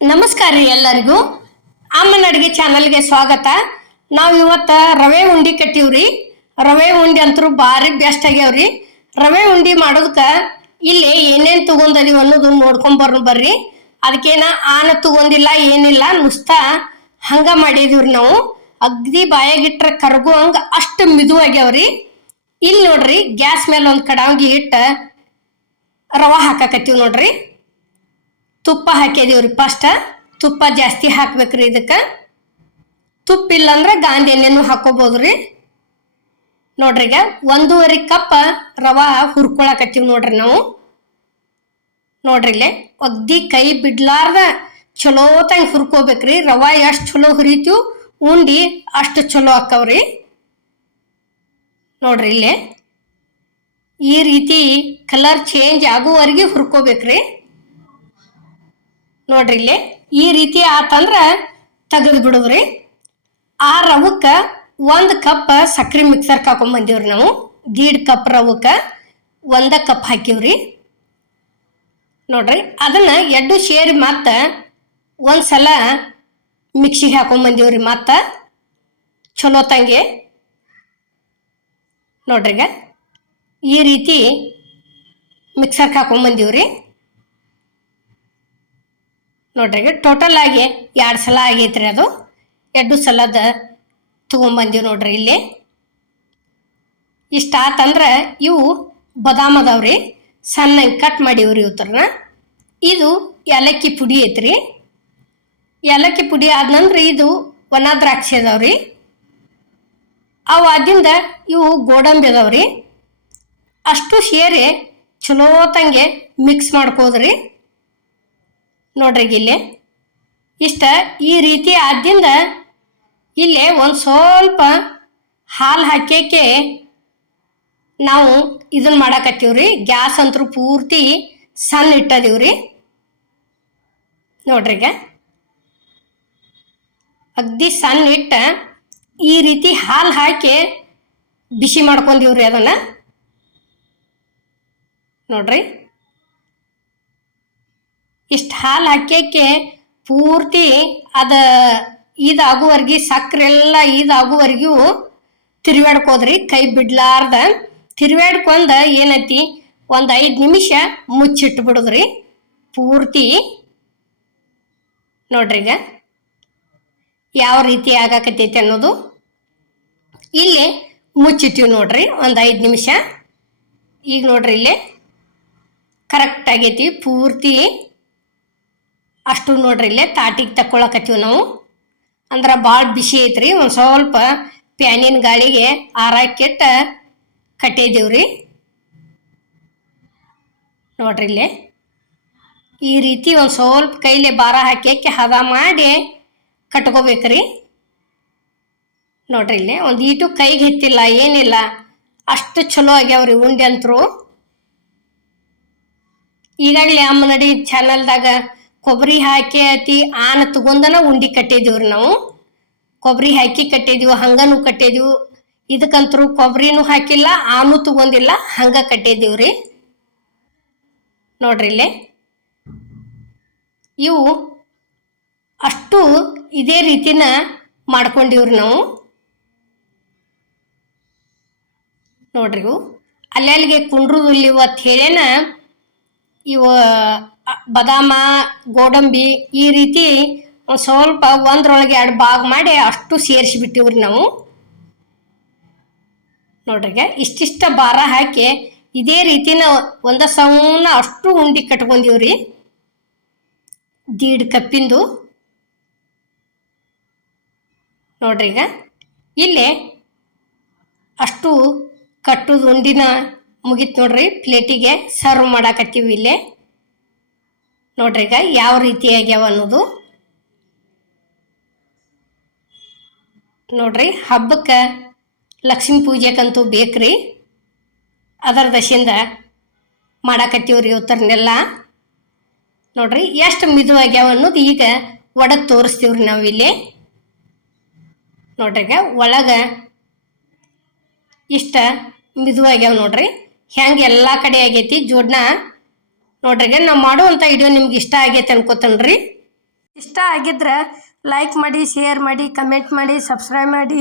ನಮಸ್ಕಾರ ರೀ ಎಲ್ಲರಿಗೂ. ಅಮ್ಮನ ಅಡುಗೆ ಚಾನಲ್ಗೆ ಸ್ವಾಗತ. ನಾವು ಇವತ್ತು ರವೆ ಉಂಡಿ ಕಟ್ಟಿವ್ರಿ ರವೆ ಉಂಡಿ ಅಂತೂ ಭಾರಿ ಬೆಸ್ಟ್ ಆಗ್ಯಾವ್ರಿ ರವೆ ಉಂಡಿ ಮಾಡೋದಕ್ಕೆ ಇಲ್ಲಿ ಏನೇನು ತಗೊಂಡದೀವಿ ಅನ್ನೋದು ನೋಡ್ಕೊಂಬರ್ನು ಬರ್ರಿ. ಅದಕ್ಕೇನ ಆನ ತಗೊಂಡಿಲ್ಲ, ಏನಿಲ್ಲ, ನುಸ್ತಾ ಹಂಗ ಮಾಡಿದೀವ್ರಿ ನಾವು. ಅಗ್ದಿ ಬಾಯಾಗಿಟ್ರೆ ಕರಗು ಹಂಗ ಅಷ್ಟು ಮಿದು ಆಗ್ಯಾವ್ರಿ ಇಲ್ಲಿ ನೋಡ್ರಿ ಗ್ಯಾಸ್ ಮೇಲೆ ಒಂದು ಕಡಾವಿಗೆ ಇಟ್ಟು ರವೆ ಹಾಕಾಕತ್ತೀವಿ ನೋಡ್ರಿ. ತುಪ್ಪ ಹಾಕಿದೀವ್ರಿ ಫಸ್ಟ್ ತುಪ್ಪ ಜಾಸ್ತಿ ಹಾಕ್ಬೇಕ್ರಿ ಇದಕ್ಕೆ. ತುಪ್ಪ ಇಲ್ಲಾಂದ್ರೆ ಗಾಂಧಿ ಎಣ್ಣೆನೂ ರೀ ನೋಡ್ರಿ ಈಗ ಒಂದೂವರೆ ಕಪ್ ರವಾ ಹುರ್ಕೊಳಕತ್ತೀವಿ ನೋಡ್ರಿ ನಾವು. ನೋಡ್ರಿ ಇಲ್ಲಿ ಒಗ್ದಿ ಕೈ ಬಿಡ್ಲಾರ್ದ ಚಲೋ ತಂಗ ಹುರ್ಕೋಬೇಕ್ರಿ. ರವಾ ಎಷ್ಟು ಚಲೋ ಹುರಿತೀವಿ, ಉಂಡಿ ಅಷ್ಟು ಚಲೋ ಹಾಕವ್ರಿ ನೋಡ್ರಿ ಇಲ್ಲೇ ಈ ರೀತಿ ಕಲರ್ ಚೇಂಜ್ ಆಗುವವರೆಗೆ ಹುರ್ಕೋಬೇಕ್ರಿ. ನೋಡ್ರಿ ಇಲ್ಲಿ, ಈ ರೀತಿ ಆತಂದ್ರ ತೆಗೆದು ಬಿಡುದ್ರಿ. ಆ ರವಕ್ಕ ಒಂದು ಕಪ್ ಸಕ್ಕರೆ ಮಿಕ್ಸರ್ ಹಾಕೊಂಡ್ ಬಂದಿವ್ರಿ ನಾವು. ದೀಡ್ ಕಪ್ ರವಕ್ಕ ಒಂದ ಕಪ್ ಹಾಕಿವ್ರಿ ನೋಡ್ರಿ, ಅದನ್ನ ಎಡ್ಡು ಸೇರಿ ಮತ್ತ ಒಂದ್ಸಲ ಮಿಕ್ಸಿಗೆ ಹಾಕೊಂಡ್ ಬಂದೀವ್ರಿ ಮತ್ತ. ಚಲೋ ತಂಗೆ. ನೋಡ್ರಿ ಈಗ ಈ ರೀತಿ ಮಿಕ್ಸರ್ಗೆ ಹಾಕೊಂಡ್ ಬಂದೀವ್ರಿ. ನೋಡ್ರಿ ಟೋಟಲ್ ಆಗಿ ಎರಡು ಸಲ ಆಗೈತ್ರಿ ಅದು. ಎರಡು ಸಲದ ತೊಗೊಂಬಂದೀವಿ ನೋಡ್ರಿ ಇಲ್ಲಿ. ಇಷ್ಟ ಆತಂದ್ರೆ ಇವು ಬದಾಮ್ ಅದಾವ್ರಿ. ಸಣ್ಣ ಕಟ್ ಮಾಡೀವ್ರಿ ಇವತ್ತರನ್ನ ಇದು ಏಲಕ್ಕಿ ಪುಡಿ ಐತ್ರಿ. ಏಲಕ್ಕಿ ಪುಡಿ ಆದ ನಂತರ ಇದು ಒಣ ದ್ರಾಕ್ಷಿ ಅದಾವ್ರಿ. ಅವು ಆದಿಂದ ಇವು ಗೋಡಂಬಿ ಅದಾವ್ರಿ. ಅಷ್ಟು ಸೇರಿ ಚಲೋತಂಗೆ ಮಿಕ್ಸ್ ಮಾಡ್ಕೋದ್ರಿ. ನೋಡ್ರಿ ಇಲ್ಲಿ. ಇಷ್ಟ ಈ ರೀತಿ ಆದ್ದಿಂದ ಇಲ್ಲೇ ಒಂದು ಸ್ವಲ್ಪ ಹಾಲು ಹಾಕ್ಯಕ್ಕೆ ನಾವು ಇದನ್ನ ಮಾಡಾಕತ್ತೀವ್ರಿ. ಗ್ಯಾಸ್ ಅಂತೂ ಪೂರ್ತಿ ಸಣ್ಣ ಇಟ್ಟದೀವ್ರಿ. ನೋಡ್ರಿ ಈಗ. ಅಗ್ದಿ ಸಣ್ಣ ಇಟ್ಟ ಈ ರೀತಿ ಹಾಲು ಹಾಕಿ ಬಿಸಿ ಮಾಡ್ಕೊಂಡಿವ್ರಿ ಅದನ್ನ. ನೋಡ್ರಿ. ಇಷ್ಟು ಹಾಲು ಹಾಕ್ಯಕ್ಕೆ ಪೂರ್ತಿ ಅದ ಇದಾಗುವರ್ಗಿ, ಸಕ್ರೆಲ್ಲ ಇದಾಗುವರೆಗೂ ತಿರ್ವ್ಯಾಡ್ಕೋದ್ರಿ, ಕೈ ಬಿಡ್ಲಾರ್ದ. ತಿರ್ವ್ಯಾಡ್ಕೊಂಡ ಏನೈತಿ, ಒಂದು ಐದು ನಿಮಿಷ ಮುಚ್ಚಿಟ್ಟು ಬಿಡುದ್ರಿ ಪೂರ್ತಿ ನೋಡ್ರಿ ಈಗ ಯಾವ ರೀತಿ ಆಗಾಕತ್ತೈತಿ ಅನ್ನೋದು ಇಲ್ಲಿ ಮುಚ್ಚಿಟ್ಟಿವಿ ನೋಡ್ರಿ, ಒಂದು ಐದು ನಿಮಿಷ. ಈಗ ನೋಡ್ರಿ ಇಲ್ಲಿ ಕರೆಕ್ಟ್ ಆಗೈತಿ, ಪೂರ್ತಿ ಅಷ್ಟು ನೋಡ್ರಿ ಇಲ್ಲೇ ತಾಟಿಗೆ ತಕ್ಕೊಳಕತ್ತೀವಿ ನಾವು. ಅಂದ್ರೆ ಭಾಳ ಬಿಸಿ ಐತ್ರಿ, ಒಂದು ಸ್ವಲ್ಪ ಪ್ಯಾನಿನ ಗಾಳಿಗೆ ಆರಾಕಿಟ್ಟ ಕಟ್ಟಿದ್ದೀವ್ರಿ ನೋಡ್ರಿ ಇಲ್ಲೇ. ಈ ರೀತಿ ಒಂದು ಸ್ವಲ್ಪ ಕೈಲಿ ಭಾರ ಹಾಕಿ ಹದ ಮಾಡಿ ಕಟ್ಕೋಬೇಕ್ರಿ. ನೋಡ್ರಿ ಇಲ್ಲೇ, ಒಂದು ಈಟು ಕೈಗೆ ಹೆತ್ತಿಲ್ಲ, ಏನಿಲ್ಲ, ಅಷ್ಟು ಚಲೋ ಆಗ್ಯಾವ್ರಿ ಉಂಡೆ ಅಂತರು ಈಗಾಗಲೇ ಅಮ್ಮನಡಿ ಚಾನಲ್ದಾಗ ಕೊಬ್ಬರಿ ಹಾಕಿ ಅತಿ ಆನ ತಗೊಂಡನ ಉಂಡಿ ಕಟ್ಟಿದೀವ್ರಿ ನಾವು. ಕೊಬ್ಬರಿ ಹಾಕಿ ಕಟ್ಟಿದೀವಿ, ಹಂಗನು ಕಟ್ಟಿದೀವಿ. ಇದಕ್ಕಂತರೂ ಕೊಬ್ಬರಿನೂ ಹಾಕಿಲ್ಲ, ಆನು ತಗೊಂಡಿಲ್ಲ, ಹಂಗ ಕಟ್ಟಿದೀವ್ರಿ. ನೋಡ್ರಿ ಇಲ್ಲೇ. ಇವು ಅಷ್ಟು ಇದೇ ರೀತಿನ ಮಾಡ್ಕೊಂಡಿವ್ರಿ ನಾವು. ನೋಡ್ರಿ ಇವು. ಅಲ್ಲಲ್ಲಿಗೆ ಇಲ್ಲಿ ಇವತ್ತು ಹೇಳೇನ ಇವು ಬದಾಮ, ಗೋಡಂಬಿ ಈ ರೀತಿ ಸ್ವಲ್ಪ ಒಂದ್ರೊಳಗೆ ಎರಡು ಭಾಗ ಮಾಡಿ ಅಷ್ಟು ಸೇರಿಸಿಬಿಟ್ಟಿವ್ರಿ ನಾವು. ನೋಡ್ರಿಗೆ ಇಷ್ಟಿಷ್ಟ ಭಾರ ಹಾಕಿ ಇದೇ ರೀತಿನ ಒಂದ ಸೌನ ಅಷ್ಟು ಉಂಡಿ ಕಟ್ಕೊಂಡಿವ್ರಿ. ದೀಡ್ ಕಪ್ಪಿಂದು. ನೋಡ್ರಿ ಈಗ ಇಲ್ಲಿ ಅಷ್ಟು ಕಟ್ಟುದು ಉಂಡಿನ ಮುಗೀತು ನೋಡ್ರಿ, ಪ್ಲೇಟಿಗೆ ಸರ್ವ್ ಮಾಡಾಕತ್ತೀವಿ ಇಲ್ಲೇ. ನೋಡ್ರಿ ಈಗ ಯಾವ ರೀತಿ ಆಗ್ಯಾವ ಅನ್ನೋದು. ನೋಡ್ರಿ ಹಬ್ಬಕ್ಕೆ ಲಕ್ಷ್ಮೀ ಪೂಜೆಗಂತೂ ಬೇಕ್ರಿ. ಅದರ ದಶೆಯಿಂದ ಮಾಡಾಕತ್ತೀವ್ರಿ ಇವತ್ತರನ್ನೆಲ್ಲ ನೋಡ್ರಿ ಎಷ್ಟು ಮಿದುವಾಗ್ಯಾವ ಅನ್ನೋದು ಈಗ ಒಡ ತೋರಿಸ್ತೀವ್ರಿ ನಾವು ಇಲ್ಲಿ. ನೋಡ್ರಿ ಈಗ ಒಳಗೆ ಇಷ್ಟ ಮಿದುವಾಗ್ಯಾವ ನೋಡ್ರಿ. ಹೆಂಗೆ ಎಲ್ಲ ಕಡೆ ಆಗೈತಿ, ಜೋಡ್ನ ನೋಡ್ರಿ ನಾವು ಮಾಡುವಂಥ ವಿಡಿಯೋ ನಿಮ್ಗೆ ಇಷ್ಟ ಆಗೈತೆ ಅನ್ಕೋತನ್ರಿ. ಇಷ್ಟ ಆಗಿದ್ರೆ ಲೈಕ್ ಮಾಡಿ ಶೇರ್ ಮಾಡಿ ಕಮೆಂಟ್ ಮಾಡಿ ಸಬ್ಸ್ಕ್ರೈಬ್ ಮಾಡಿ.